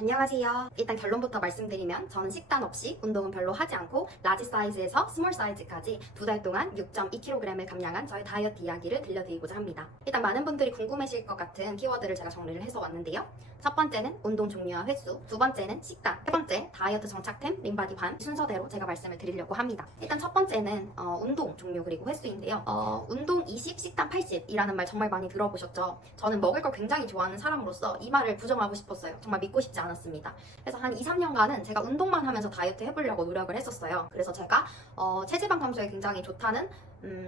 안녕하세요. 일단 결론부터 말씀드리면 저는 식단 없이 운동은 별로 하지 않고 라지 사이즈에서 스몰 사이즈까지 2달 동안 6.2kg을 감량한 저의 다이어트 이야기를 들려드리고자 합니다. 일단 많은 분들이 궁금해질 것 같은 키워드를 제가 정리를 해서 왔는데요. 첫 번째는 운동 종류와 횟수, 두 번째는 식단, 세 번째 다이어트 정착템, 림바디 반 순서대로 제가 말씀을 드리려고 합니다. 일단 첫 번째는 운동 종류 그리고 횟수인데요. 운동 20, 식단 80이라는 말 정말 많이 들어보셨죠? 저는 먹을 걸 굉장히 좋아하는 사람으로서 이 말을 부정하고 싶었어요. 정말 믿고 싶지 않았습니다. 그래서 한 2, 3년간은 제가 운동만 하면서 다이어트 해보려고 노력을 했었어요. 그래서 제가 체지방 감소에 굉장히 좋다는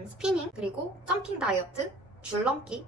스피닝, 그리고 점핑 다이어트, 줄넘기,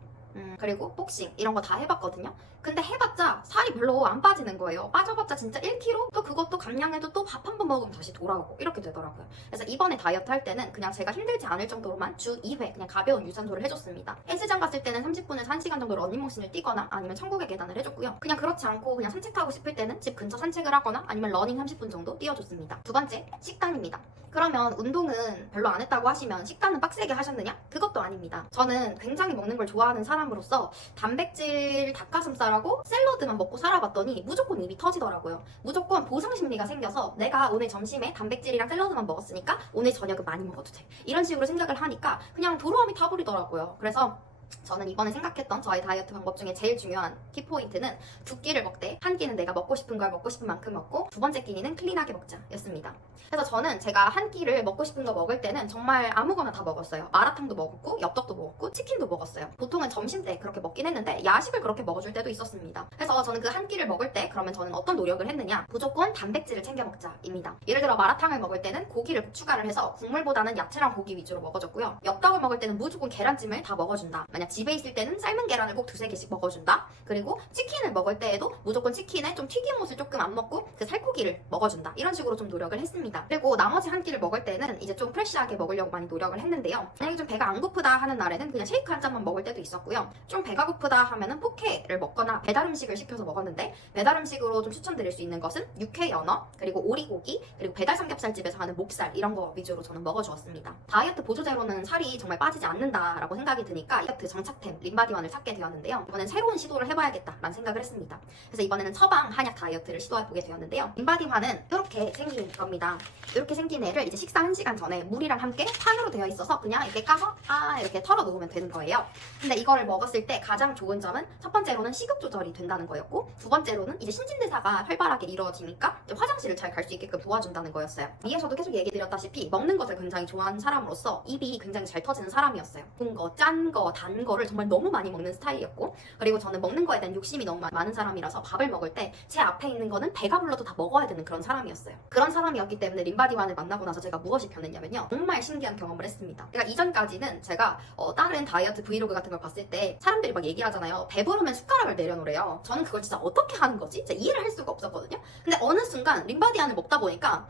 그리고 복싱 이런 거 다 해봤거든요. 근데 해봤자 살이 별로 안 빠지는 거예요. 빠져봤자 진짜 1kg? 또 그것도 감량해도 또 밥 한 번 먹으면 다시 돌아오고 이렇게 되더라고요. 그래서 이번에 다이어트 할 때는 그냥 제가 힘들지 않을 정도로만 주 2회 그냥 가벼운 유산소를 해줬습니다. 헬스장 갔을 때는 30분에서 1시간 정도 러닝머신을 뛰거나 아니면 천국의 계단을 해줬고요. 그냥 그렇지 않고 그냥 산책하고 싶을 때는 집 근처 산책을 하거나 아니면 러닝 30분 정도 뛰어줬습니다. 두 번째, 식단입니다. 그러면 운동은 별로 안 했다고 하시면 식단은 빡세게 하셨느냐? 그것도 아닙니다. 저는 굉장히 먹는 걸 좋아하는 사람으로서 단백질 닭가슴살하고 샐러드만 먹고 살아봤더니 무조건 입이 터지더라고요. 무조건 보상 심리가 생겨서 내가 오늘 점심에 단백질이랑 샐러드만 먹었으니까 오늘 저녁은 많이 먹어도 돼. 이런 식으로 생각을 하니까 그냥 도로함이 타버리더라고요. 그래서 저는 이번에 생각했던 저의 다이어트 방법 중에 제일 중요한 키포인트는 두 끼를 먹되 한 끼는 내가 먹고 싶은 걸 먹고 싶은 만큼 먹고 두 번째 끼니는 클린하게 먹자 였습니다. 그래서 저는 제가 한 끼를 먹고 싶은 거 먹을 때는 정말 아무거나 다 먹었어요. 마라탕도 먹었고 엽떡도 먹었고 치킨도 먹었어요. 보통은 점심 때 그렇게 먹긴 했는데 야식을 그렇게 먹어줄 때도 있었습니다. 그래서 저는 그 한 끼를 먹을 때 그러면 저는 어떤 노력을 했느냐, 무조건 단백질을 챙겨 먹자입니다. 예를 들어 마라탕을 먹을 때는 고기를 추가를 해서 국물보다는 야채랑 고기 위주로 먹어줬고요. 엽떡을 먹을 때는 무조건 계란찜을 다 먹어준다. 만약 집에 있을 때는 삶은 계란을 꼭 두세 개씩 먹어준다. 그리고 치킨을 먹을 때에도 무조건 치킨에 좀 튀김옷을 조금 안 먹고 그 살코기를 먹어준다. 이런 식으로 좀 노력을 했습니다. 그리고 나머지 한 끼를 먹을 때는 이제 좀 프레시하게 먹으려고 많이 노력을 했는데요. 만약에 좀 배가 안 고프다 하는 날에는 그냥 쉐이크 한 잔만 먹을 때도 있었고요. 좀 배가 고프다 하면은 포케를 먹거나 배달 음식을 시켜서 먹었는데, 배달 음식으로 좀 추천드릴 수 있는 것은 육회 연어, 그리고 오리고기, 그리고 배달 삼겹살집에서 하는 목살 이런 거 위주로 저는 먹어주었습니다. 다이어트 보조제로는 살이 정말 빠지지 않는다라고 생각이 드니까 다이어트 정착템 림바디원을 찾게 되었는데요. 이번엔 새로운 시도를 해봐야겠다라는 생각을 했습니다. 그래서 이번에는 처방 한약 다이어트를 시도해보게 되었는데요. 림바디환은 이렇게 생긴 겁니다. 이렇게 생긴 애를 이제 식사 1시간 전에 물이랑 함께 판으로 되어 있어서 그냥 이렇게 까서 이렇게 털어 놓으면 되는 거예요. 근데 이거를 먹었을 때 가장 좋은 점은 첫 번째로는 식욕 조절이 된다는 거였고, 두 번째로는 이제 신진대사가 활발하게 이루어지니까 화장실을 잘 갈 수 있게끔 도와준다는 거였어요. 위에서도 계속 얘기 드렸다시피 먹는 것을 굉장히 좋아하는 사람으로서 입이 굉장히 잘 터지는 사람이었어요. 단 거, 짠 거, 단 거를 정말 너무 많이 먹는 스타일이었고, 그리고 저는 먹는 거에 대한 욕심이 너무 많은 사람이라서 밥을 먹을 때 제 앞에 있는 거는 배가 불러도 다 먹어야 되는 그런 사람이었어요. 그런 사람이었기 때문에 림바디완을 만나고 나서 제가 무엇이 변했냐면요, 정말 신기한 경험을 했습니다. 그러니까 이전까지는 제가 다른 다이어트 브이로그 같은 걸 봤을 때 사람들이 막 얘기하잖아요. 배부르면 숟가락을 내려놓으래요. 저는 그걸 진짜 어떻게 하는 거지? 진짜 이해를 할 수가 없었거든요. 근데 어느 순간 림바디완을 먹다 보니까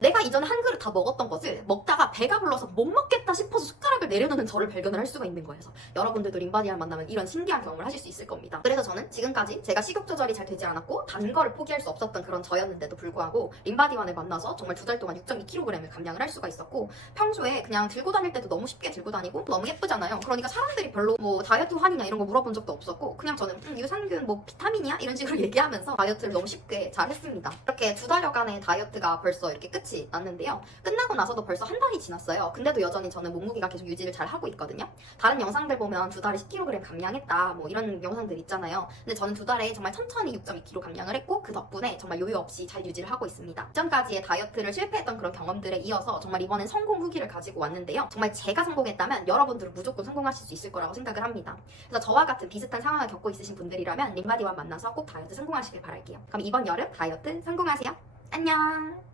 내가 이전에 한 그릇 다 먹었던 것을 먹다가 배가 불러서 못 먹겠다 싶어서 숟가락을 내려놓는 저를 발견을 할 수가 있는 거예요. 그래서 여러분들도 림바디완 만나면 이런 신기한 경험을 하실 수 있을 겁니다. 그래서 저는 지금까지 제가 식욕 조절이 잘 되지 않았고 단 거를 포기할 수 없었던 그런 저였는데도 불구하고 림바디완을 만나서 정말 2달 동안 6.2kg을 감량을 할 수가 있었고, 평소에 그냥 들고 다닐 때도 너무 쉽게 들고 다니고 너무 예쁘잖아요. 그러니까 사람들이 별로 뭐 다이어트 환이냐 이런 거 물어본 적도 없었고, 그냥 저는 유산균 뭐 비타민이야? 이런 식으로 얘기하면서 다이어트를 너무 쉽게 잘 했습니다. 이렇게 2달여간의 다이어트가 벌써 이렇게 끝이 났는데요. 끝나고 나서도 벌써 한 달이 지났어요. 근데도 여전히 저는 몸무게가 계속 유지를 잘 하고 있거든요. 다른 영상들 보면 2달에 10kg 감량했다 뭐 이런 영상들 있잖아요. 근데 저는 2달에 정말 천천히 6.2kg 감량을 했고, 그 덕분에 정말 요요 없이 잘 유지를 하고 있습니다. 이전까지의 다이어트를 실패했던 그런 경험들에 이어서 정말 이번엔 성공 후기를 가지고 왔는데요. 정말 제가 성공했다면 여러분들은 무조건 성공하실 수 있을 거라고 생각을 합니다. 그래서 저와 같은 비슷한 상황을 겪고 있으신 분들이라면 림바디와 만나서 꼭 다이어트 성공하시길 바랄게요. 그럼 이번 여름 다이어트 성공하세요. 안녕.